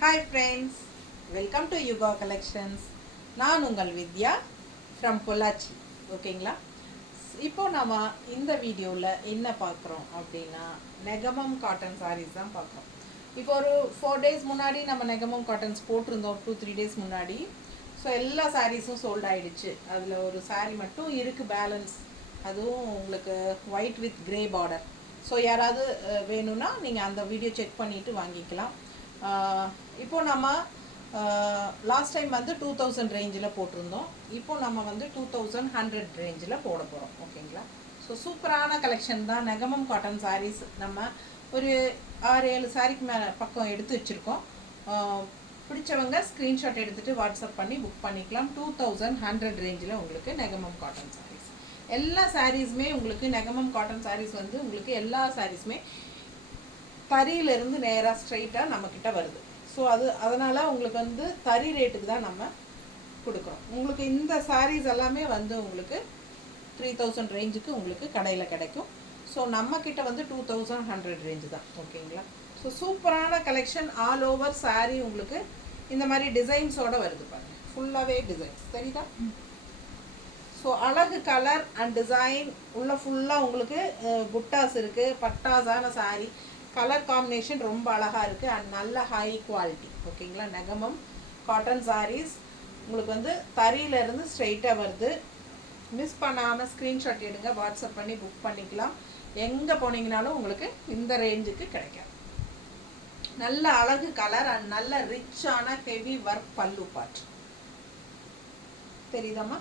Hi friends, welcome to Yuga Collections. நான் உங்கள் வித்யா from Pollachi. ஓகேங்களா? இப்போ நம்ம இந்த வீடியோவில் என்ன பார்க்குறோம் அப்படின்னா நெகமம் காட்டன் சாரீஸ் தான் பார்க்குறோம். இப்போ ஒரு 4 days முன்னாடி நம்ம நெகமம் காட்டன்ஸ் போட்டிருந்தோம், 2-3 days முன்னாடி. ஸோ எல்லா சாரீஸும் சோல்ட் ஆகிடுச்சு. அதில் ஒரு சாரீ மட்டும் இருக்குது பேலன்ஸ். அதுவும் உங்களுக்கு white with grey border. So யாராவது வேணும்னா நீங்கள் அந்த வீடியோ செக் பண்ணிவிட்டு வாங்கிக்கலாம். இப்போ நம்ம லாஸ்ட் டைம் வந்து 2000 ரேஞ்சில் போட்டிருந்தோம். இப்போ நம்ம வந்து 2100 ரேஞ்சில் போட போகிறோம். ஓகேங்களா? ஸோ சூப்பரான கலெக்ஷன் தான். நெகமம் காட்டன் சாரீஸ் நம்ம ஒரு 6-7 சாரீக்கு மேலே பக்கம் எடுத்து வச்சுருக்கோம். பிடிச்சவங்க ஸ்க்ரீன்ஷாட் எடுத்துகிட்டு வாட்ஸ்அப் பண்ணி புக் பண்ணிக்கலாம். 2100 ரேஞ்சில் உங்களுக்கு நெகமம் காட்டன் சாரீஸ். எல்லா சாரீஸுமே உங்களுக்கு நெகமம் காட்டன் சாரீஸ் வந்து உங்களுக்கு எல்லா சாரீஸுமே தறியிலேருந்து நேராக ஸ்ட்ரைட்டாக நம்மக்கிட்ட வருது. ஸோ அதனால் உங்களுக்கு வந்து தறி ரேட்டுக்கு தான் நம்ம கொடுக்குறோம். உங்களுக்கு இந்த சாரீஸ் எல்லாமே வந்து உங்களுக்கு 3000 ரேஞ்சுக்கு உங்களுக்கு கடையில் கிடைக்கும். ஸோ நம்மக்கிட்ட வந்து 2100 ரேஞ்சு தான். ஓகேங்களா? ஸோ சூப்பரான கலெக்ஷன். ஆல் ஓவர் சாரீ உங்களுக்கு இந்த மாதிரி டிசைன்ஸோடு வருது பாருங்கள். ஃபுல்லாகவே டிசைன்ஸ் தெரியுதா? ஸோ அழகு கலர் அண்ட் டிசைன் உள்ள ஃபுல்லாக உங்களுக்கு புட்டாஸ் இருக்குது. பட்டாஸான சாரீ கலர் காம்பினேஷன் ரொம்ப அழகாக இருக்குது அண்ட் நல்ல ஹை குவாலிட்டி. ஓகேங்களா? நெகமம் காட்டன் சாரீஸ் உங்களுக்கு வந்து தறியிலேருந்து ஸ்ட்ரெயிட்டாக வருது. மிஸ் பண்ணாமல் ஸ்க்ரீன்ஷாட் எடுங்க, வாட்ஸ்அப் பண்ணி புக் பண்ணிக்கலாம். எங்கே போனீங்கனாலும் உங்களுக்கு இந்த ரேஞ்சுக்கு கிடைக்காது. நல்ல அழகு கலர் அண்ட் நல்ல ரிச்சான ஹெவி ஒர்க் பல்லு பார்ட் தெரியுதாம்மா?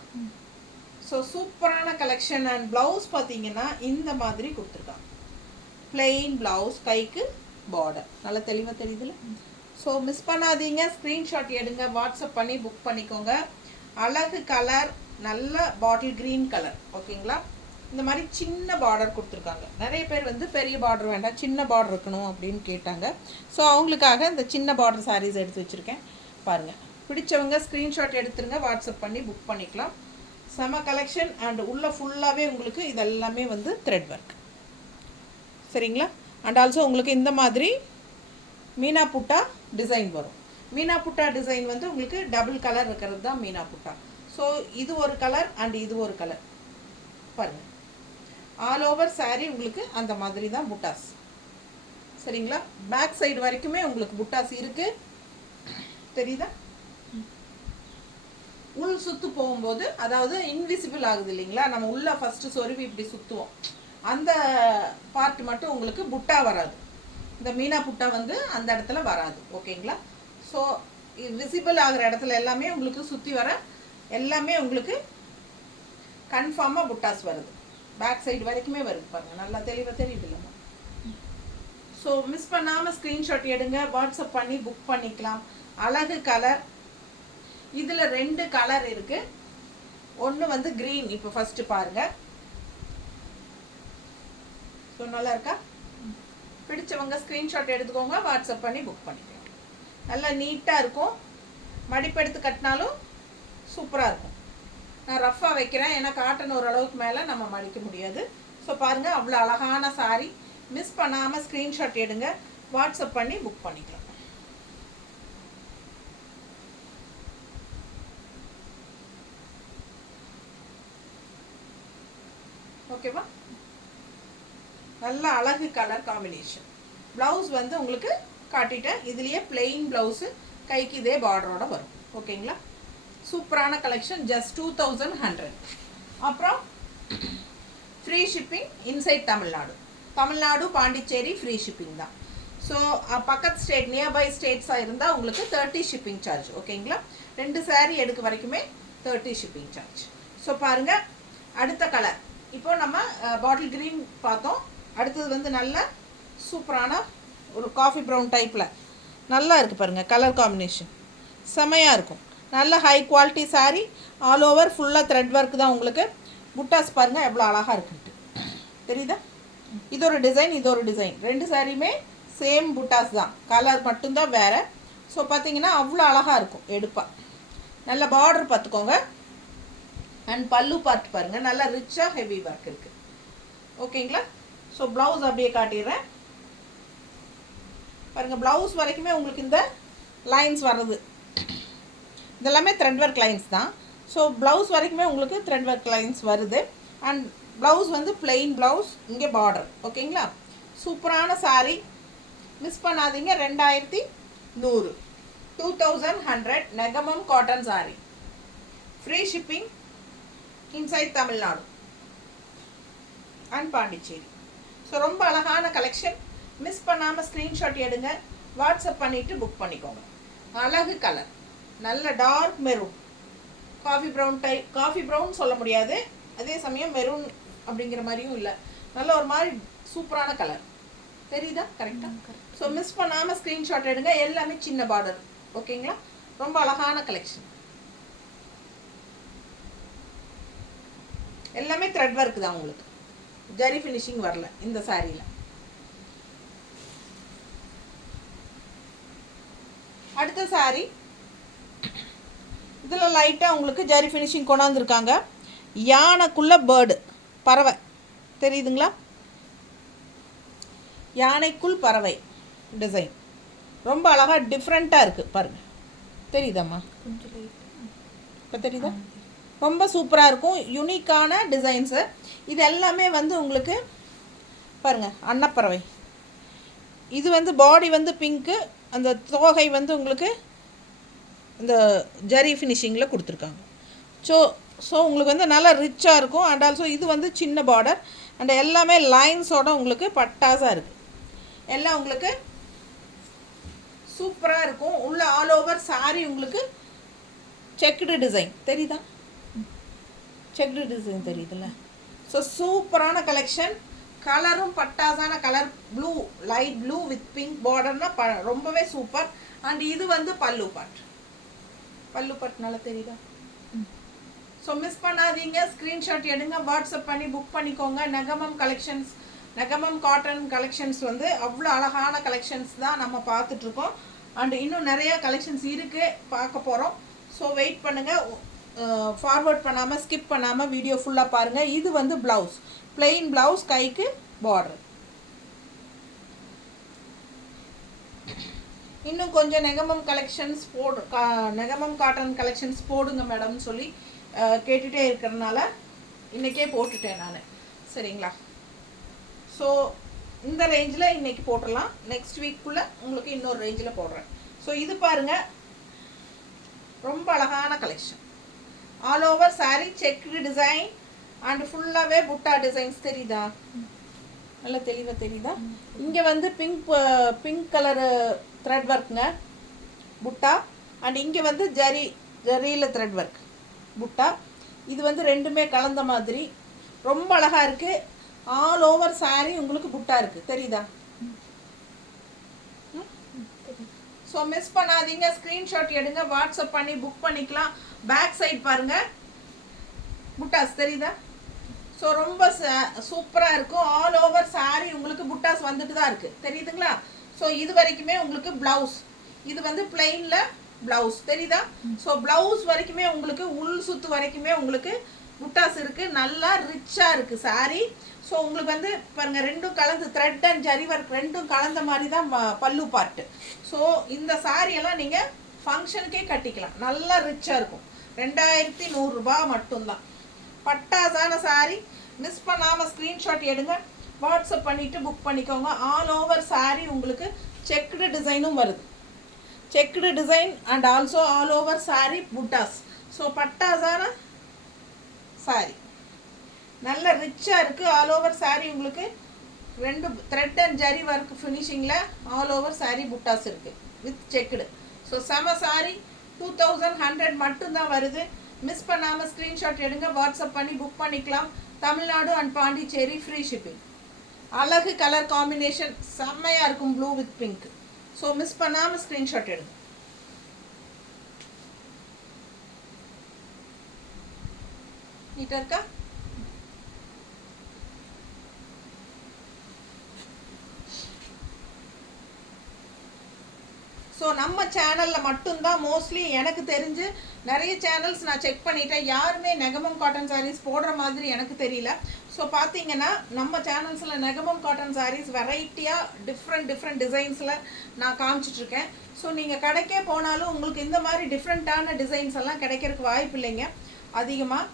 ஸோ சூப்பரான கலெக்ஷன். அண்ட் ப்ளவுஸ் பார்த்தீங்கன்னா இந்த மாதிரி கொடுத்துருக்காங்க. பிளெயின் ப்ளவுஸ், கைக்கு பார்டர் நல்லா தெளிவாக தெரியுதுல்ல? ஸோ மிஸ் பண்ணாதீங்க, ஸ்க்ரீன்ஷாட் எடுங்க, வாட்ஸ்அப் பண்ணி புக் பண்ணிக்கோங்க. அழகு கலர், நல்ல பாட்டில் க்ரீன் கலர். ஓகேங்களா? இந்த மாதிரி சின்ன பார்டர் கொடுத்துருக்காங்க. நிறைய பேர் வந்து பெரிய பார்டர் வேண்டாம், சின்ன பார்டர் இருக்கணும் அப்படின்னு கேட்டாங்க. ஸோ அவங்களுக்காக இந்த சின்ன பார்டர் சாரீஸ் எடுத்து வச்சுருக்கேன் பாருங்கள். பிடிச்சவங்க ஸ்க்ரீன்ஷாட் எடுத்துருங்க, வாட்ஸ்அப் பண்ணி புக் பண்ணிக்கலாம். செம கலெக்ஷன். அண்ட் உள்ள ஃபுல்லாகவே உங்களுக்கு இதெல்லாமே வந்து த்ரெட் ஒர்க். சரிங்களா? அண்ட் ஆல்சோ உங்களுக்கு இந்த மாதிரி மீனா புட்டா டிசைன் வரும். மீனா புட்டா டிசைன் வந்து உங்களுக்கு டபுள் கலர் இருக்கிறது தான் மீனா புட்டா. ஸோ இது ஒரு கலர் அண்ட் இது ஒரு கலர் பாருங்கள். ஆல் ஓவர் சாரீ உங்களுக்கு அந்த மாதிரி தான் புட்டாஸ். சரிங்களா? பேக் சைடு வரைக்குமே உங்களுக்கு புட்டாஸ் இருக்குது தெரியுதா? உள் சுற்று போகும்போது அதாவது இன்விசிபிள் ஆகுது இல்லைங்களா? நம்ம உள்ளே ஃபஸ்ட்டு சொருவி இப்படி சுற்றுவோம், அந்த பார்ட் மட்டும் உங்களுக்கு புட்டா வராது. இந்த மீனா புட்டா வந்து அந்த இடத்துல வராது. ஓகேங்களா? ஸோ விசிபிள் ஆகிற இடத்துல எல்லாமே உங்களுக்கு சுற்றி வர எல்லாமே உங்களுக்கு கன்ஃபார்மாக புட்டாஸ் வருது. பேக் சைடு வரைக்குமே வருது பாருங்கள். நல்லா தெளிவாக தெரியுது இல்லைம்மா? ஸோ மிஸ் பண்ணாமல் ஸ்க்ரீன்ஷாட் எடுங்க, வாட்ஸ்அப் பண்ணி புக் பண்ணிக்கலாம். அழகு கலர். இதில் 2 கலர் இருக்குது. ஒன்று வந்து க்ரீன். இப்போ ஃபஸ்ட்டு பாருங்கள். ஸோ நல்லா இருக்கா? பிடிச்சவங்க ஸ்க்ரீன்ஷாட் எடுத்துக்கோங்க, வாட்ஸ்அப் பண்ணி புக் பண்ணிக்கலாம். நல்லா நீட்டாக இருக்கும். மடிப்பெடுத்து கட்டினாலும் சூப்பராக இருக்கும். நான் ரஃப்பாக வைக்கிறேன், ஏன்னா காட்டன் ஓரளவுக்கு மேலே நம்ம மடிக்க முடியாது. ஸோ பாருங்கள், அவ்வளோ அழகான சாரீ. மிஸ் பண்ணாமல் ஸ்க்ரீன்ஷாட் எடுங்க, வாட்ஸ்அப் பண்ணி புக் பண்ணிக்கலாம். ஓகேவா? நல்ல அழகு கலர் காம்பினேஷன். ப்ளவுஸ் வந்து உங்களுக்கு காட்டிட்டேன். இதுலேயே பிளெயின் ப்ளவுஸு, கைக்கு இதே பார்டரோட வரும். ஓகேங்களா? சூப்பரான கலெக்ஷன். ஜஸ்ட் 2100. அப்புறம் free shipping inside Tamil Nadu Pondicherry free shipping தான். ஸோ பக்கத்து ஸ்டேட், நியர்பை ஸ்டேட்ஸாக இருந்தால் உங்களுக்கு 30 ஷிப்பிங் சார்ஜ். ஓகேங்களா? 2 சாரீ எடுக்க வரைக்குமே 30 ஷிப்பிங் சார்ஜ். ஸோ பாருங்கள், அடுத்த கலர். இப்போது நம்ம பாட்டில் க்ரீன் பார்த்தோம். அடுத்தது வந்து நல்ல சூப்பரான ஒரு காஃபி ப்ரௌன் டைப்பில் நல்லா இருக்குது பாருங்கள். கலர் காம்பினேஷன் செமையாக இருக்கும். நல்ல high quality sari. All over ஃபுல்லாக த்ரெட் ஒர்க் தான் உங்களுக்கு. புட்டாஸ் பாருங்கள் எவ்வளோ அழகாக இருக்குன்ட்டு தெரியுதா? இது ஒரு டிசைன், இது ஒரு டிசைன். 2 சாரியுமே சேம் புட்டாஸ் தான், கலர் மட்டும்தான் வேறு. ஸோ பார்த்தீங்கன்னா அவ்வளோ அழகாக இருக்கும் எடுப்பாக. நல்ல பார்டர் பார்த்துக்கோங்க. அண்ட் பல்லு பார்த்து பாருங்கள், நல்லா ரிச்சாக ஹெவி ஒர்க் இருக்குது. ஓகேங்களா? ஸோ ப்ளவுஸ் அப்படியே காட்டிடுறேன் பாருங்கள். ப்ளவுஸ் வரைக்குமே உங்களுக்கு இந்த லைன்ஸ் வர்றது இதெல்லாமே த்ரெட் ஒர்க் லைன்ஸ் தான். ஸோ ப்ளவுஸ் வரைக்குமே உங்களுக்கு த்ரெட் ஒர்க் லைன்ஸ் வருது. அண்ட் ப்ளவுஸ் வந்து பிளெயின் ப்ளவுஸ், இங்கே பார்டர். ஓகேங்களா? சூப்பரான சாரீ, மிஸ் பண்ணாதீங்க. 2100, 2100 Negamam cotton sari, free shipping inside Tamil Nadu and Pondicherry. So ரொம்ப அழகான கலெக்ஷன். மிஸ் பண்ணாமல் ஸ்க்ரீன்ஷாட் எடுங்க, வாட்ஸ்அப் பண்ணிவிட்டு புக் பண்ணிக்கோங்க. அழகு கலர், நல்ல dark maroon, coffee brown type. Coffee brown சொல்ல முடியாது, அதே சமயம் மெரூன் அப்படிங்கிற மாதிரியும் இல்லை. நல்ல ஒரு மாதிரி சூப்பரான கலர் தெரியுதா? கரெக்டாக. ஸோ மிஸ் பண்ணாமல் ஸ்க்ரீன்ஷாட் எடுங்க. எல்லாமே சின்ன பார்டர். ஓகேங்களா? ரொம்ப அழகான கலெக்ஷன். எல்லாமே த்ரெட் ஒர்க் தான், உங்களுக்கு ஜரி ஃபினிஷிங் வரல இந்த சாரியில். அடுத்த சாரி, இதில் லைட்டாக உங்களுக்கு ஜரி ஃபினிஷிங் கொண்டாந்துருக்காங்க. யானைக்குள்ளே பேர்டு, பறவை தெரியுதுங்களா? யானைக்குள் பறவை டிசைன் ரொம்ப அழகாக டிஃப்ரெண்ட்டாக இருக்குது பாருங்கள். தெரியுதாம்மா? இப்போ தெரியுதா? ரொம்ப சூப்பராக இருக்கும், யூனிக்கான டிசைன்ஸு. இது எல்லாமே வந்து உங்களுக்கு பாருங்கள், அன்னப்பறவை. இது வந்து பாடி வந்து பிங்க்கு, அந்த தோகை வந்து உங்களுக்கு இந்த ஜரி ஃபினிஷிங்கில் கொடுத்துருக்காங்க. ஸோ உங்களுக்கு வந்து நல்லா ரிச்சாக இருக்கும். அண்ட் ஆல்சோ இது வந்து சின்ன பார்டர் அண்ட் எல்லாமே லைன்ஸோட உங்களுக்கு பட்டாஸாக இருக்குது. எல்லாம் உங்களுக்கு சூப்பராக இருக்கும். உள்ள ஆல் ஓவர் சாரி உங்களுக்கு செக்குடு டிசைன் தெரியுதா? செக்குடு டிசைன் தெரியுதுல்ல? ஸோ சூப்பரான கலெக்ஷன். கலரும் பட்டாசான colour, blue, light blue with pink பார்டர்னா ரொம்பவே சூப்பர். அண்ட் இது வந்து பல்லு பாட். பல்லு பாட்னால தெரியுதா? ஸோ மிஸ் பண்ணாதீங்க, ஸ்க்ரீன்ஷாட் எடுங்க, வாட்ஸ்அப் பண்ணி புக் பண்ணிக்கோங்க. Negamam collections, Negamam cotton collections வந்து அவ்வளோ அழகான கலெக்ஷன்ஸ் தான் நம்ம பார்த்துட்ருக்கோம். அண்ட் இன்னும் நிறைய கலெக்ஷன்ஸ் இருக்குது, பார்க்க போகிறோம். ஸோ வெயிட் பண்ணுங்கள், ஃபார்வர்ட் பண்ணாமல் ஸ்கிப் பண்ணாமல் வீடியோ ஃபுல்லாக பாருங்கள். இது வந்து ப்ளவுஸ், பிளெயின் ப்ளவுஸ், கைக்கு பார்டர். இன்னும் கொஞ்சம் Negamam collections Negamam cotton collections போடுங்க மேடம்னு சொல்லி கேட்டுகிட்டே இருக்கிறதுனால இன்றைக்கே போட்டுட்டேன் நான். சரிங்களா? ஸோ இந்த ரேஞ்சில் இன்றைக்கி போட்டுடலாம். நெக்ஸ்ட் வீக்குள்ளே உங்களுக்கு இன்னொரு ரேஞ்சில் போடுறேன். ஸோ இது பாருங்கள், ரொம்ப அழகான collection. All over sari checked design and ஃபுல்லாகவே புட்டா டிசைன்ஸ். தெரியுதா? நல்லா தெளிவாக தெரியுதா? இங்கே வந்து பிங்க் கலரு த்ரெட் ஒர்க்குங்க, புட்டா. அண்ட் இங்கே வந்து ஜரியில் த்ரெட் ஒர்க், புட்டா. இது வந்து ரெண்டுமே கலந்த மாதிரி ரொம்ப அழகாக இருக்குது. ஆல் ஓவர் சாரீ உங்களுக்கு புட்டா இருக்குது. தெரியுதா? ஸோ மிஸ் பண்ணாதீங்க, ஸ்க்ரீன்ஷாட் எடுங்க, வாட்ஸ்அப் பண்ணி புக் பண்ணிக்கலாம். பேக் சைட் பாருங்கள், புட்டாஸ் தெரியுதா? ஸோ ரொம்ப சூப்பராக இருக்கும். ஆல் ஓவர் சாரீ உங்களுக்கு புட்டாஸ் வந்துட்டு தான் இருக்குது. தெரியுதுங்களா? ஸோ இது வரைக்குமே உங்களுக்கு ப்ளவுஸ், இது வந்து பிளெயினில் ப்ளவுஸ். தெரியுதா? ஸோ ப்ளவுஸ் வரைக்குமே உங்களுக்கு உள் சுத்து வரைக்குமே உங்களுக்கு புட்டாஸ் இருக்குது. நல்லா ரிச்சாக இருக்குது சாரீ. ஸோ உங்களுக்கு வந்து பாருங்கள், ரெண்டும் கலந்து த்ரெட் அண்ட் ஜரி ஒர்க் ரெண்டும் கலந்த மாதிரி தான் பல்லு பாட்டு. ஸோ இந்த சாரியெல்லாம் நீங்கள் ஃபங்க்ஷனுக்கே கட்டிக்கலாம், நல்லா ரிச்சாக இருக்கும். 2100 ரூபா மட்டும்தான். பட்டாசான சாரீ. மிஸ் பண்ணாமல் ஸ்க்ரீன்ஷாட் எடுங்க, வாட்ஸ்அப் பண்ணிவிட்டு புக் பண்ணிக்கோங்க. ஆல் ஓவர் சாரீ உங்களுக்கு செக்குடு டிசைனும் வருது, checked design and also all over sari buttas. So பட்டாசான sari நல்ல ரிச்சாக இருக்குது. ஆல் ஓவர் சாரீ உங்களுக்கு ரெண்டு த்ரெட் அண்ட் ஜரி ஒர்க் ஃபினிஷிங்கில் ஆல் ஓவர் சாரீ புட்டாஸ் இருக்குது வித் செக்குடு. ஸோ செம சாரீ 2100 மட்டும்தான் வருது. மிஸ் பண்ணாமல் ஸ்க்ரீன்ஷாட் எடுங்க, வாட்ஸ்அப் பண்ணி புக் பண்ணிக்கலாம். Tamil Nadu and Pondicherry free shipping. அழகு கலர் காம்பினேஷன் செம்மையாக இருக்கும், blue with pink. So miss பண்ணாமல் ஸ்க்ரீன்ஷாட் எடுங்க. நீட்டாக இருக்கா? ஸோ நம்ம சேனலில் மட்டும்தான் மோஸ்ட்லி எனக்கு தெரிஞ்சு நிறைய சேனல்ஸ் நான் செக் பண்ணிட்டேன், யாருமே நெகமம் காட்டன் சாரீஸ் போடுற மாதிரி எனக்கு தெரியல. ஸோ பார்த்தீங்கன்னா நம்ம சேனல்ஸில் நெகமம் காட்டன் சாரீஸ் வெரைட்டியாக டிஃப்ரெண்ட் டிசைன்ஸில் நான் காமிச்சிட்ருக்கேன். ஸோ நீங்கள் கடைக்கே போனாலும் உங்களுக்கு இந்த மாதிரி டிஃப்ரெண்ட்டான டிசைன்ஸ் எல்லாம் கிடைக்கிறதுக்கு வாய்ப்பு இல்லைங்க அதிகமாக.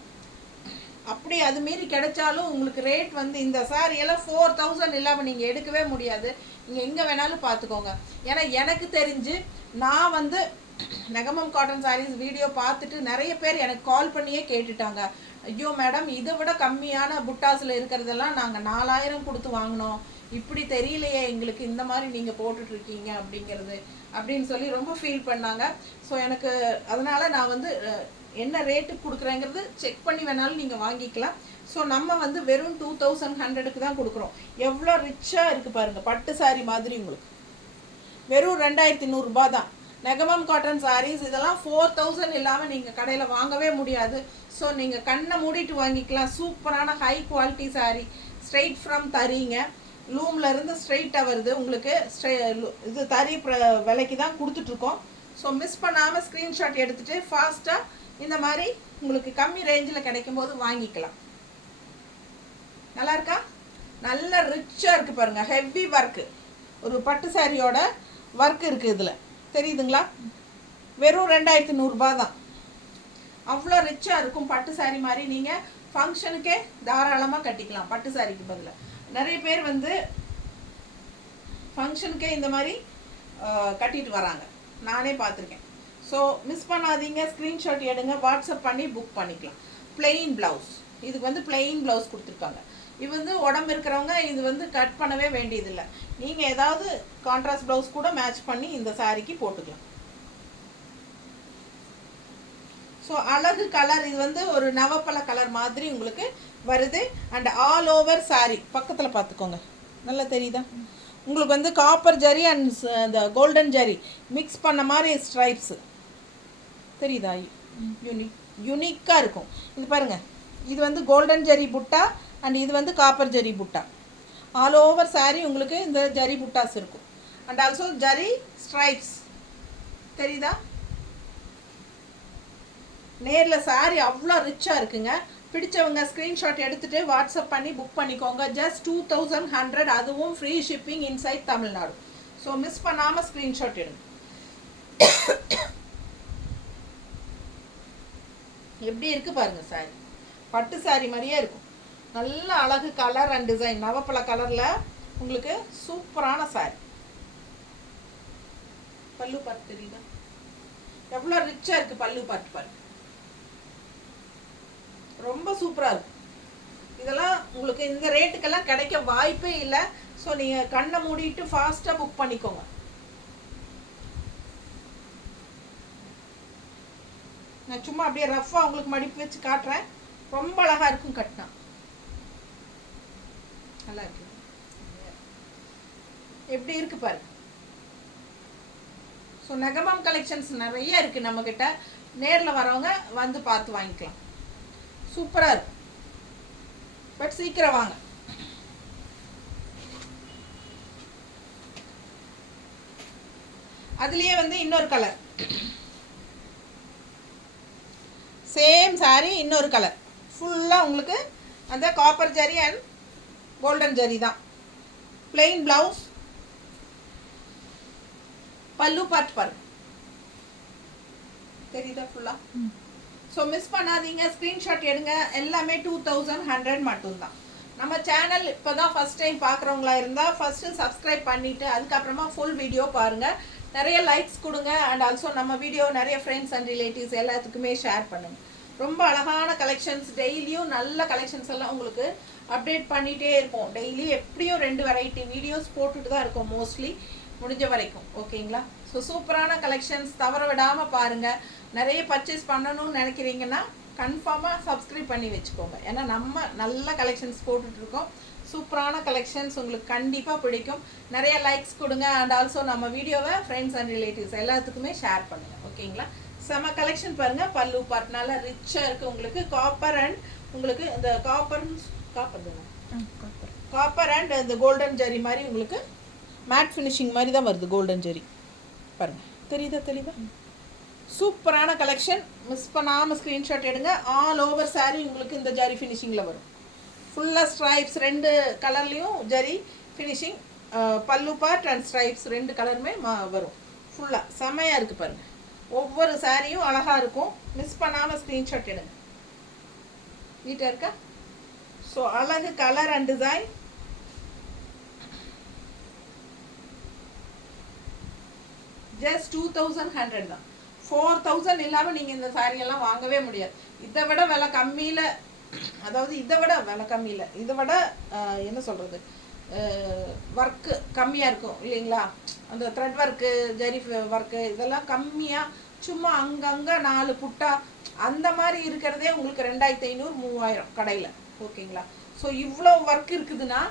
அப்படி அது மீறி கிடைச்சாலும் உங்களுக்கு ரேட் வந்து இந்த சாரியெல்லாம் 4000 இல்லாமல் நீங்கள் எடுக்கவே முடியாது. நீங்கள் எங்கே வேணாலும் பார்த்துக்கோங்க. ஏன்னா எனக்கு தெரிஞ்சு நான் வந்து நெகமம் காட்டன் சாரீஸ் வீடியோ பார்த்துட்டு நிறைய பேர் எனக்கு கால் பண்ணியே கேட்டுட்டாங்க, ஐயோ மேடம் இதை விட கம்மியான புட்டாஸில் இருக்கிறதெல்லாம் நாங்கள் 4000 கொடுத்து வாங்கினோம், இப்படி தெரியலையே எங்களுக்கு இந்த மாதிரி நீங்கள் போட்டுட்ருக்கீங்க அப்படிங்கிறது அப்படின்னு சொல்லி ரொம்ப ஃபீல் பண்ணாங்க. ஸோ எனக்கு அதனால் நான் வந்து என்ன ரேட்டுக்கு கொடுக்குறேங்கிறது செக் பண்ணி வேணாலும் நீங்கள் வாங்கிக்கலாம். ஸோ நம்ம வந்து வெறும் 2100க்கு தான் கொடுக்குறோம். எவ்வளோ ரிச்சாக இருக்குது பாருங்கள், பட்டு சாரீ மாதிரி உங்களுக்கு வெறும் 2100 ரூபா தான். நெகமம் காட்டன் சாரீஸ் இதெல்லாம் 4000 இல்லாமல் நீங்கள் கடையில் வாங்கவே முடியாது. ஸோ நீங்கள் கண்ணை மூடிட்டு வாங்கிக்கலாம். சூப்பரான high quality sari, straight from தரீங்க, லூம்லேருந்து ஸ்ட்ரெயிட்டாக வருது உங்களுக்கு. இது தறி விலைக்கு தான் கொடுத்துட்ருக்கோம். ஸோ மிஸ் பண்ணாமல் ஸ்க்ரீன்ஷாட் எடுத்துகிட்டு ஃபாஸ்ட்டாக இந்த மாதிரி உங்களுக்கு கம்மி ரேஞ்சில் கிடைக்கும் போது வாங்கிக்கலாம். நல்லா இருக்கா? நல்ல ரிச்சாக இருக்குது பாருங்கள், ஹெவி ஒர்க்கு, ஒரு பட்டு சாரியோட ஒர்க் இருக்குது இதில், தெரியுதுங்களா? வெறும் 2100 ரூபா தான். அவ்வளோ ரிச்சாக இருக்கும் பட்டு சாரி மாதிரி. நீங்கள் ஃபங்க்ஷனுக்கே தாராளமாக கட்டிக்கலாம் பட்டு சாரிக்கு பதிலாக. நிறைய பேர் வந்து ஃபங்க்ஷனுக்கே இந்த மாதிரி கட்டிட்டு வராங்க, நானே பார்த்துருக்கேன். ஸோ மிஸ் பண்ணாதீங்க, ஸ்க்ரீன்ஷாட் எடுங்க, வாட்ஸ்அப் பண்ணி புக் பண்ணிக்கலாம். பிளெயின் ப்ளவுஸ், இதுக்கு வந்து பிளெயின் ப்ளவுஸ் கொடுத்துருக்காங்க. இது வந்து உடம்பு இருக்கிறவங்க இது வந்து கட் பண்ணவே வேண்டியதில்லை. நீங்கள் ஏதாவது கான்ட்ராஸ்ட் ப்ளவுஸ் கூட மேட்ச் பண்ணி இந்த சாரிக்கு போட்டுக்கலாம். ஸோ அழகு கலர், இது வந்து ஒரு நவப்பழ கலர் மாதிரி உங்களுக்கு வருது. அண்ட் ஆல் ஓவர் சாரி பக்கத்தில் பார்த்துக்கோங்க, நல்லா தெரியுதா உங்களுக்கு? வந்து காப்பர் ஜரி அண்ட் இந்த கோல்டன் ஜரி மிக்ஸ் பண்ண மாதிரி ஸ்ட்ரைப்ஸு தெரியுதா? யூனிக்காக இருக்கும் இது பாருங்கள். இது வந்து கோல்டன் ஜரி புட்டா அண்ட் இது வந்து காப்பர் ஜரி புட்டா. ஆல் ஓவர் சாரி உங்களுக்கு இந்த ஜரி புட்டாஸ் இருக்கும். அண்ட் ஆல்சோ ஜரி ஸ்ட்ரைப்ஸ் தெரியுதா? நேரில் சாரி அவ்வளோ ரிச்சாக இருக்குங்க. பிடிச்சவங்க ஸ்க்ரீன்ஷாட் எடுத்துகிட்டு வாட்ஸ்அப் பண்ணி புக் பண்ணிக்கோங்க. ஜஸ்ட் 2100, அதுவும் free shipping inside Tamil Nadu. So miss பண்ணாமல் ஸ்க்ரீன்ஷாட் எடுங்க. எப்படி இருக்குது பாருங்கள் சாரி, பட்டு சாரி மாதிரியே இருக்கும். நல்ல அழகு கலர் அண்ட் டிசைன், நவப்பழ கலரில் உங்களுக்கு சூப்பரான சாரி. பல்லு பார்த்து தெரியுதா எவ்வளோ ரிச்சாக இருக்குது? பல்லு பார்த்து பாருங்க, ரொம்ப சூப்பராக இருக்கும். இதெல்லாம் உங்களுக்கு இந்த ரேட்டுக்கெல்லாம் கிடைக்க வாய்ப்பே இல்லை. ஸோ நீங்கள் கண்ணை மூடிட்டு ஃபாஸ்ட்டாக புக் பண்ணிக்கோங்க. நான் சும்மா அப்படியே ரஃப்பாக உங்களுக்கு மடிப்பு வச்சு காட்டுறேன். ரொம்ப அழகாக இருக்கும் கட்டினா, நல்லா இருக்கு. எப்படி இருக்கு பாருங்க. ஸோ நெகமம் கலெக்ஷன்ஸ் நிறைய இருக்குது நம்மக்கிட்ட. நேரில் வரவங்க வந்து பார்த்து வாங்கிக்கலாம். சூப்பராக இருக்கும். பட் சீக்கிரம் வாங்க. அதுலேயே வந்து இன்னொரு கலர், சேம் சாரி இன்னொரு கலர், ஃபுல்லாக உங்களுக்கு அந்த copper zari and golden zari தான். பிளெயின் ப்ளவுஸ், பல்லு பார்ட் பாருங்க, தெரியுதா ஃபுல்லாக? ஸோ மிஸ் பண்ணாதீங்க, ஸ்க்ரீன்ஷாட் எடுங்க. எல்லாமே 2100 மட்டும்தான். நம்ம சேனல் இப்போ தான் ஃபஸ்ட் டைம் பார்க்குறவங்களா இருந்தால் ஃபஸ்ட்டு சப்ஸ்கிரைப் பண்ணிவிட்டு அதுக்கப்புறமா ஃபுல் வீடியோ பாருங்கள். நிறைய லைக்ஸ் கொடுங்க. அண்ட் ஆல்சோ நம்ம வீடியோ நிறைய ஃப்ரெண்ட்ஸ் அண்ட் ரிலேட்டிவ்ஸ் எல்லாத்துக்குமே ஷேர் பண்ணுங்கள். ரொம்ப அழகான கலெக்ஷன்ஸ், டெய்லியும் நல்ல கலெக்ஷன்ஸ் எல்லாம் உங்களுக்கு அப்டேட் பண்ணிகிட்டே இருப்போம். டெய்லி எப்படியும் 2 வெரைட்டி வீடியோஸ் போட்டுட்டு தான் இருக்கோம் மோஸ்ட்லி, முடிஞ்ச வரைக்கும். ஓகேங்களா? ஸோ சூப்பரான கலெக்ஷன்ஸ் தவற விடாமல் பாருங்கள். நிறைய பர்ச்சேஸ் பண்ணணும்னு நினைக்கிறீங்கன்னா கன்ஃபார்மாக சப்ஸ்கிரைப் பண்ணி வச்சுக்கோங்க. ஏன்னா நம்ம நல்ல கலெக்ஷன்ஸ் போட்டுட்ருக்கோம். சூப்பரான கலெக்ஷன்ஸ் உங்களுக்கு கண்டிப்பாக பிடிக்கும். நிறைய லைக்ஸ் கொடுங்க. அண்ட் ஆல்சோ நம்ம வீடியோவை ஃப்ரெண்ட்ஸ் அண்ட் ரிலேட்டிவ்ஸ் எல்லாத்துக்குமே ஷேர் பண்ணுங்கள். ஓகேங்களா? செம கலெக்ஷன் பாருங்கள். பல்லு பார்ட் நல்லா ரிச்சாக இருக்குது உங்களுக்கு. காப்பர் அண்ட் உங்களுக்கு இந்த காப்பர் அண்ட் இந்த கோல்டன் ஜரி மாதிரி உங்களுக்கு மேட் ஃபினிஷிங் மாதிரி தான் வருது. கோல்டன் ஜரி பாருங்கள், தெரியுதா தெளிவா? சூப்பரான கலெக்ஷன். மிஸ் பண்ணாமல் ஸ்க்ரீன்ஷாட் எடுங்க. ஆல் ஓவர் saree உங்களுக்கு இந்த ஜரி ஃபினிஷிங்கில் வரும். ஃபுல்லாக ஸ்ட்ரைப்ஸ் 2 கலர்லேயும் ஜரி ஃபினிஷிங், பல்லு பார்ட் அண்ட் ஸ்ட்ரைப்ஸ் 2 கலருமே வரும். ஃபுல்லாக செம்மையாக இருக்குது பாருங்கள். ஒவ்வொரு சாரியும் அழகாக இருக்கும். மிஸ் பண்ணாமல் ஸ்க்ரீன்ஷாட் எடுங்க. நீட்டாக இருக்கா? ஸோ அழகு கலர் அண்ட் டிசைன். ஜஸ்ட் 2100 தான். 4000 இல்லாமல் நீங்கள் இந்த சாரியெல்லாம் வாங்கவே முடியாது. இதை விட விலை கம்மியில், அதாவது இதை விட விலை கம்மியில், இதை விட என்ன சொல்கிறது, ஒர்க்கு கம்மியாக இருக்கும் இல்லைங்களா? அந்த த்ரெட் ஒர்க்கு, ஜரி ஒர்க்கு இதெல்லாம் கம்மியாக சும்மா அங்கங்கே 4 புட்டா அந்த மாதிரி இருக்கிறதே உங்களுக்கு 2500 3000 கடையில். ஓகேங்களா? ஸோ இவ்வளோ ஒர்க் இருக்குதுன்னா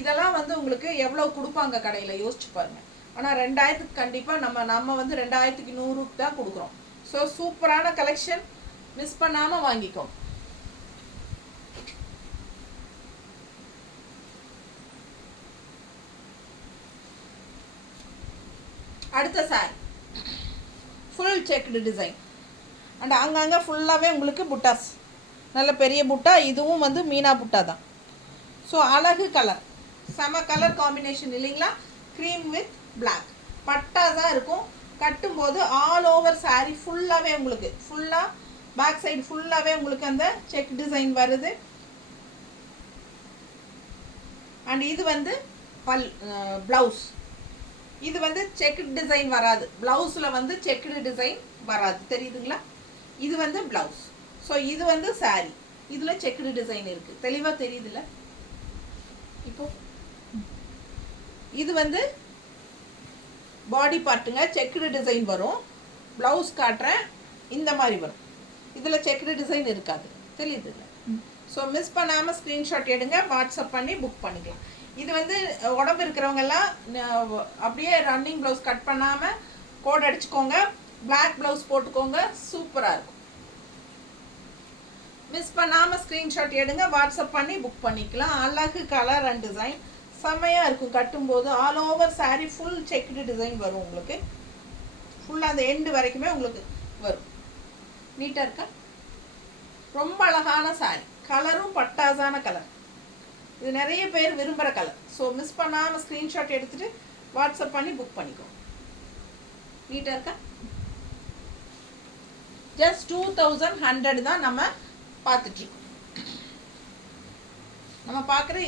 இதெல்லாம் வந்து உங்களுக்கு எவ்வளோ கொடுப்பாங்க கடையில் யோசிச்சு பாருங்கள். ஆனால் 2000க்கு கண்டிப்பாக நம்ம வந்து 2100க்கு தான் கொடுக்குறோம். ஸோ சூப்பரான கலெக்ஷன், மிஸ் பண்ணாமல் வாங்கிக்கோங்க. அடுத்த sorry full checked design and அங்கங்கே ஃபுல்லாகவே உங்களுக்கு புட்டாஸ், நல்ல பெரிய புட்டா. இதுவும் வந்து மீனா புட்டா தான். ஸோ அழகு கலர், செம கலர் காம்பினேஷன் இல்லைங்களா? க்ரீம் வித் பிளாக் பட்டாஸாக இருக்கும். கட்டும்போது ஆல் ஓவர் சாரீ ஃபுல்லாகவே உங்களுக்கு ஃபுல்லாக பேக் சைடு ஃபுல்லாகவே உங்களுக்கு அந்த செக் டிசைன் வருது. அண்ட் இது வந்து ப்ளவுஸ். இது வந்து செக்குடு டிசைன் வராது, ப்ளவுஸில் வந்து செக்குடு டிசைன் வராது, தெரியுதுங்களா? இது வந்து ப்ளவுஸ். ஸோ இது வந்து சாரீ, இதில் செக்குடு டிசைன் இருக்குது, தெளிவாக தெரியுதுல்ல? இப்போ இது வந்து பாடி பார்ட்டுங்க, செக்குடு டிசைன் வரும். ப்ளவுஸ் காட்டுறேன், இந்த மாதிரி வரும். இதில் செக்குடு டிசைன் இருக்காது, தெரியுதுல்ல? ஸோ மிஸ் பண்ணாமல் ஸ்க்ரீன்ஷாட் எடுங்க, வாட்ஸ்அப் பண்ணி புக் பண்ணிக்கலாம். இது வந்து உடம்பு இருக்கிறவங்கெல்லாம் அப்படியே ரன்னிங் ப்ளவுஸ் கட் பண்ணாமல் கோட் அடிச்சுக்கோங்க, பிளாக் ப்ளவுஸ் போட்டுக்கோங்க, சூப்பராக இருக்கும். மிஸ் பண்ணாமல் ஸ்க்ரீன்ஷாட் எடுங்க, வாட்ஸ்அப் பண்ணி புக் பண்ணிக்கலாம். அழகு கலர் அண்ட் டிசைன் செம்மையாக இருக்கும். கட்டும்போது all over sari full checked design வரும் உங்களுக்கு. ஃபுல்லாக அந்த எண்டு வரைக்குமே உங்களுக்கு வரும். நீட்டாக இருக்கா? ரொம்ப அழகான சாரீ, கலரும் பட்டாசான கலர். இது நிறைய பேர் விரும்புகிற கலர். ஸோ மிஸ் பண்ணாமல் ஸ்க்ரீன்ஷாட் எடுத்துகிட்டு வாட்ஸ்அப் பண்ணி புக் பண்ணிக்கோ. நீட்டாக இருக்கா? ஜஸ்ட் 2100 தான் நம்ம பார்த்துட்ருக்கோம். நம்ம பார்க்குற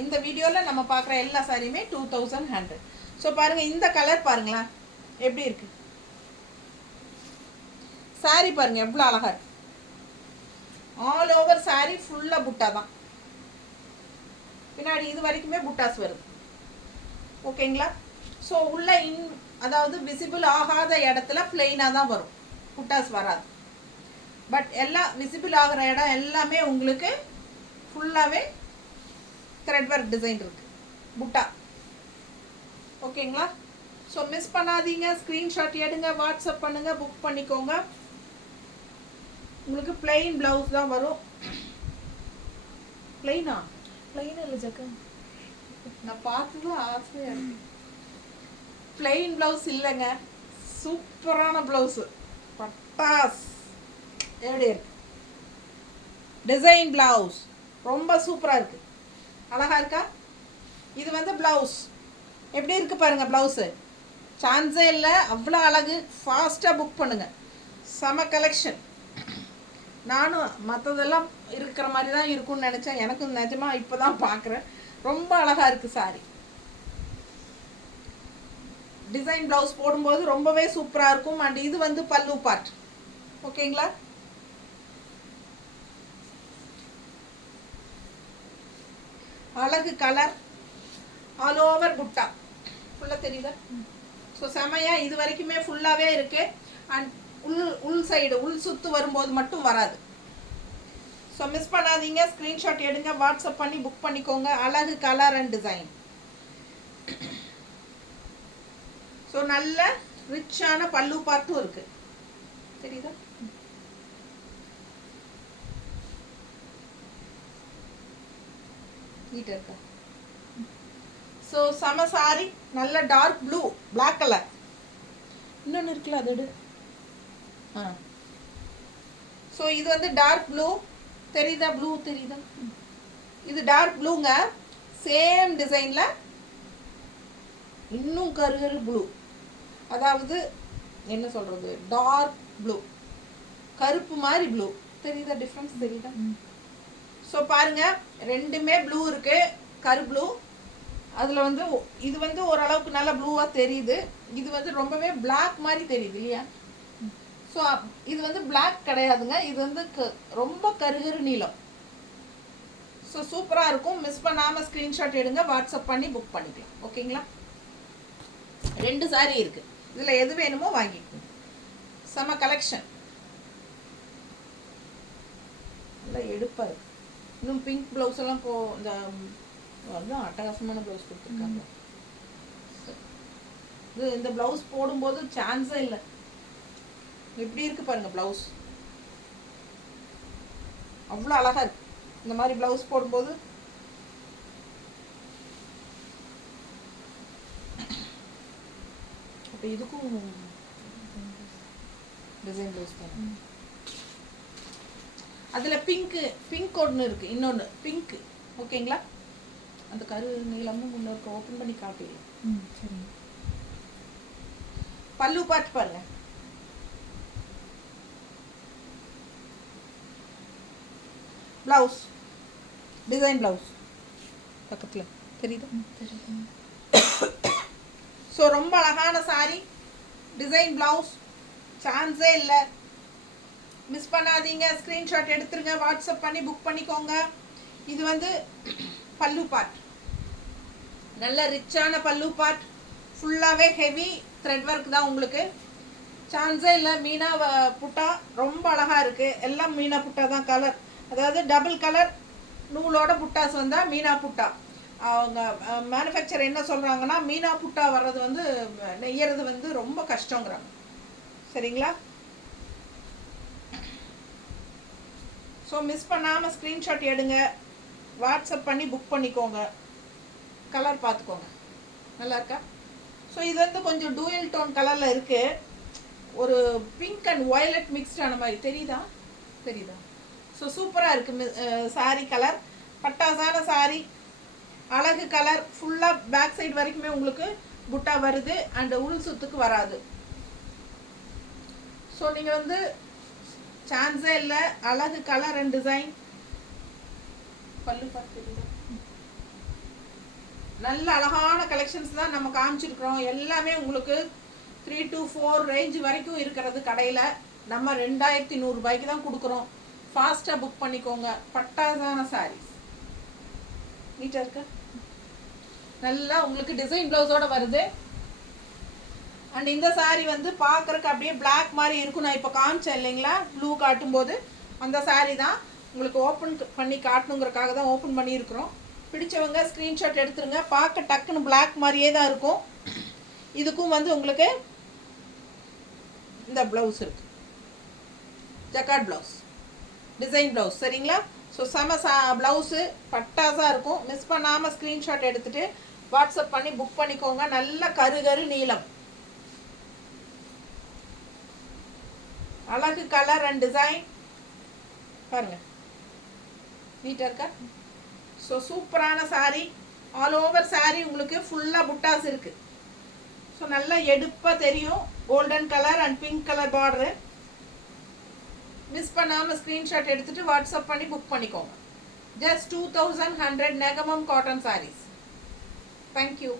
இந்த வீடியோவில் நம்ம பார்க்குற எல்லா சாரியுமே 2100. ஸோ பாருங்கள், இந்த கலர் பாருங்களேன் எப்படி இருக்குது. சாரீ பாருங்கள் எவ்வளோ அழகாக இருக்குது. ஆல் ஓவர் சாரீ ஃபுல்லாக புட்டா தான், பின்னாடி இது வரைக்குமே புட்டாஸ் வருது. ஓகேங்களா? ஸோ உள்ள அதாவது விசிபிள் ஆகாத இடத்துல பிளெயினாக தான் வரும், புட்டாஸ் வராது. பட் எல்லாம் விசிபிள் ஆகிற இடம் எல்லாமே உங்களுக்கு ஃபுல்லாகவே த்ரெட் ஒர்க் டிசைன் இருக்குது, புட்டா. ஓகேங்களா? ஸோ மிஸ் பண்ணாதீங்க, ஸ்க்ரீன்ஷாட் எடுங்க, வாட்ஸ்அப் பண்ணுங்கள், புக் பண்ணிக்கோங்க. உங்களுக்கு பிளெயின் ப்ளவுஸ் தான் வரும். பிளெயினா? பிளெயின் இல்லை ஜக்கா, நான் பார்த்ததும் ஆசையாக இருக்கு. பிளெயின் ப்ளவுஸ் இல்லைங்க, சூப்பரான ப்ளவுஸு, பட்டாஸ். எப்படி இருக்கு டிசைன் ப்ளவுஸ்? ரொம்ப சூப்பராக இருக்குது, அழகாக இருக்கா? இது வந்து ப்ளவுஸ் எப்படி இருக்குது பாருங்கள். ப்ளவுஸு சான்ஸே இல்லை, அவ்வளோ அழகு. ஃபாஸ்ட்டாக புக் பண்ணுங்கள், செம கலெக்ஷன். நானும் மற்றதெல்லாம் இருக்கிற மாதிரி தான் இருக்கும்னு நினச்சேன், எனக்கும் நிஜமாக இப்போ தான் பார்க்குறேன். ரொம்ப அழகாக இருக்குது சாரி. டிசைன் ப்ளவுஸ் போடும்போது ரொம்பவே சூப்பராக இருக்கும். அண்ட் இது வந்து பல்லு பார்ட். ஓகேங்களா? அழகு கலர், ஆல் ஓவர் புட்டா ஃபுல்லாக தெரியுதா? ஸோ செமையாக இது வரைக்குமே ஃபுல்லாகவே இருக்குது. அண்ட் உள் சைடு உள் சுற்று வரும்போது மட்டும் வராது. ஸோ மிஸ் பண்ணாதீங்க, ஸ்க்ரீன்ஷாட் எடுங்க, வாட்ஸ்அப் பண்ணி புக் பண்ணிக்கோங்க. அழகு கலர் அண்ட் டிசைன். ஸோ நல்ல ரிச்சான பல்லு பார்ட்டும் இருக்குது, தெரியுதா? நீட்டாக இருக்கா? ஸோ செம சாரி, நல்ல டார்க் ப்ளூ, பிளாக் கலர். இன்னொன்று இருக்குல்ல அது எடு. ஸோ இது வந்து டார்க் ப்ளூ தெரியுதா? ப்ளூ தெரியுதா? இது டார்க் ப்ளூங்க. சேம் டிசைனில் இன்னும் கருகரு ப்ளூ, அதாவது என்ன சொல்கிறது, டார்க் ப்ளூ, கருப்பு மாதிரி ப்ளூ. தெரியுதா? டிஃப்ரென்ஸ் தெரியுதா? ஸோ பாருங்கள், ரெண்டுமே ப்ளூ இருக்குது, கரு ப்ளூ. அதில் வந்து இது வந்து ஓரளவுக்கு நல்லா ப்ளூவாக தெரியுது, இது வந்து ரொம்பவே பிளாக் மாதிரி தெரியுது இல்லையா? ஸோ இது வந்து பிளாக் கிடையாதுங்க, இது வந்து ரொம்ப கருகரு நீலம். ஸோ சூப்பராக இருக்கும். மிஸ் பண்ணாமல் ஸ்க்ரீன்ஷாட் எடுங்க, வாட்ஸ்அப் பண்ணி புக் பண்ணிக்கலாம். ஓகேங்களா? 2 சாரீ இருக்குது, இதில் எது வேணுமோ வாங்கிக்கோங்க. செம கலெக்ஷன், நல்லா எடுப்பாக இருக்குது. இன்னும் பிங்க் ப்ளவுஸ் எல்லாம் இந்த அதுதான் அட்டகாசமான ப்ளவுஸ் கொடுத்துருக்காங்க. இந்த ப்ளவுஸ் போடும்போது சான்ஸே இல்லை. எப்படி இருக்குது பாருங்கள் ப்ளவுஸ், அவ்வளோ அழகாக இருக்குது. இந்த மாதிரி ப்ளவுஸ் போடும்போது அப்போ இதுக்கும் டிசைன் ப்ளவுஸ் தான். அதில் பிங்க் ஒன்று இருக்குது, இன்னொன்று பிங்க்கு. ஓகேங்களா? அந்த கரு நீளமும் முன்னோருக்கு ஓப்பன் பண்ணி காட்டிடலாம். சரி. பல்லு பார்த்து பாருங்க. ப்ளவுஸ் டிசைன் ப்ளவுஸ் பக்கத்தில் தெரியுது. ஸோ ரொம்ப அழகான சாரி, டிசைன் ப்ளவுஸ், சான்ஸே இல்லை. மிஸ் பண்ணாதீங்க, ஸ்க்ரீன்ஷாட் எடுத்துருங்க, வாட்ஸ்அப் பண்ணி புக் பண்ணிக்கோங்க. இது வந்து பல்லு பார்ட், நல்ல ரிச்சான பல்லு பார்ட், ஃபுல்லாகவே ஹெவி த்ரெட் ஒர்க் தான் உங்களுக்கு. சான்ஸே இல்லை. மீனா புட்டா ரொம்ப அழகாக இருக்குது, எல்லாம் மீனா புட்டா தான். கலர் அதாவது டபுள் கலர் நூலோட புட்டாஸ் வந்தால் மீனா புட்டா. அவங்க மேனுஃபேக்சர் என்ன சொல்கிறாங்கன்னா, மீனா புட்டா வர்றது வந்து நெய்யறது வந்து ரொம்ப கஷ்டங்கிறாங்க. சரிங்களா? ஸோ மிஸ் பண்ணாமல் ஸ்க்ரீன்ஷாட் எடுங்க, வாட்ஸ்அப் பண்ணி புக் பண்ணிக்கோங்க. கலர் பார்த்துக்கோங்க, நல்லா இருக்கா? ஸோ இது வந்து கொஞ்சம் டூயல் டோன் கலரில் இருக்குது, ஒரு பிங்க் அண்ட் வயலட் மிக்ஸ்டான மாதிரி தெரியுதா? ஸோ சூப்பராக இருக்குது சாரீ கலர். பட்டாசான சாரீ, அழகு கலர், ஃபுல்லாக பேக் சைடு வரைக்குமே உங்களுக்கு புட்டா வருது அண்ட் உள் சுத்துக்கு வராது. ஸோ நீங்கள் வந்து சான்ஸே இல்லை, அழகு கலர் அண்ட் டிசைன். பல்லு பார்த்து நல்ல அழகான கலெக்ஷன்ஸ் தான் நம்ம காமிச்சிருக்கிறோம். எல்லாமே உங்களுக்கு 3 to 4 ரேஞ்சு வரைக்கும் இருக்கிறது கடையில். நம்ம 2100 ரூபாய்க்கு தான் கொடுக்குறோம். ஃபாஸ்ட்டாக புக் பண்ணிக்கோங்க. பட்டாசான சாரீஸ், நீட்டாக இருக்கு, நல்லா உங்களுக்கு டிசைன் ப்ளவுஸோடு வருது. அண்ட் இந்த சாரீ வந்து பார்க்குறக்கு அப்படியே பிளாக் மாதிரி இருக்கும். நான் இப்போ காமிச்சேன் இல்லைங்களா, ப்ளூ காட்டும்போது அந்த சாரீ தான் உங்களுக்கு ஓப்பன் பண்ணி காட்டணுங்கிறக்காக தான் ஓப்பன் பண்ணியிருக்கிறோம். பிடிச்சவங்க ஸ்க்ரீன்ஷாட் எடுத்துருங்க. பார்க்க டக்குன்னு பிளாக் மாதிரியே தான் இருக்கும். இதுக்கும் வந்து உங்களுக்கு இந்த ப்ளவுஸ் இருக்குது, ஜக்கார்ட் ப்ளவுஸ், டிசைன் ப்ளவுஸ். சரிங்களா? ஸோ செம ப்ளவுஸு பட்டாஸாக இருக்கும். மிஸ் பண்ணாமல் ஸ்க்ரீன்ஷாட் எடுத்துகிட்டு வாட்ஸ்அப் பண்ணி புக் பண்ணிக்கோங்க. நல்ல கரு நீளம், அழகு கலர் அண்ட் டிசைன் பாருங்கள், நீட்டாக இருக்கா? ஸோ சூப்பரான சாரீ, ஆல் ஓவர் சாரீ உங்களுக்கு ஃபுல்லாக புட்டாஸ் இருக்குது. ஸோ நல்லா எடுப்பாக தெரியும், golden colour and pink colour border. Miss பண்ணாமல் ஸ்க்ரீன்ஷாட் எடுத்துகிட்டு வாட்ஸ்அப் பண்ணி புக் பண்ணிக்கோங்க. Just 2100 Negamam cotton saris. Thank you.